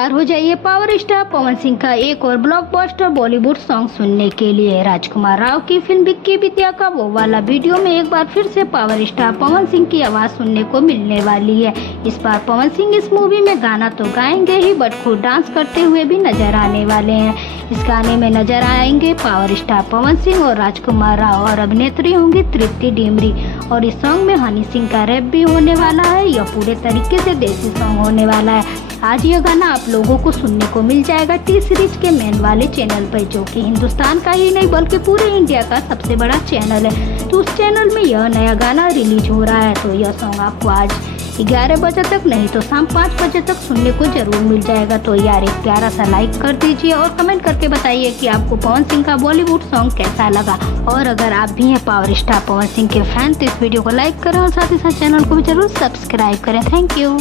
तैयार हो जाइए पावर स्टार पवन सिंह का एक और ब्लॉकबस्टर बॉलीवुड सॉन्ग सुनने के लिए। राजकुमार राव की फिल्म विक्की विद्या का वो वाला वीडियो में एक बार फिर से पावर स्टार पवन सिंह की आवाज सुनने को मिलने वाली है। इस बार पवन सिंह इस मूवी में गाना तो गाएंगे ही बट खुद डांस करते हुए भी नजर आने वाले हैं। इस गाने में नजर आएंगे पावर स्टार पवन सिंह और राजकुमार राव और अभिनेत्री होंगी तृप्ति डिमरी। और इस सॉन्ग में हनी सिंह का रैप भी होने वाला है। यह पूरे तरीके से देसी सॉन्ग होने वाला है। आज यह गाना आप लोगों को सुनने को मिल जाएगा टी सीरीज के मेन वाले चैनल पर, जो कि हिंदुस्तान का ही नहीं बल्कि पूरे इंडिया का सबसे बड़ा चैनल है। तो उस चैनल में यह नया गाना रिलीज हो रहा है। तो यह सॉन्ग आपको आज 11 बजे तक नहीं तो शाम 5 बजे तक सुनने को जरूर मिल जाएगा। तो यार एक प्यारा सा लाइक कर दीजिए और कमेंट करके बताइए कि आपको पवन सिंह का बॉलीवुड सॉन्ग कैसा लगा। और अगर आप भी हैं पावर स्टार पवन सिंह के फैन तो इस वीडियो को लाइक करें और साथ ही साथ चैनल को भी जरूर सब्सक्राइब करें। Thank you.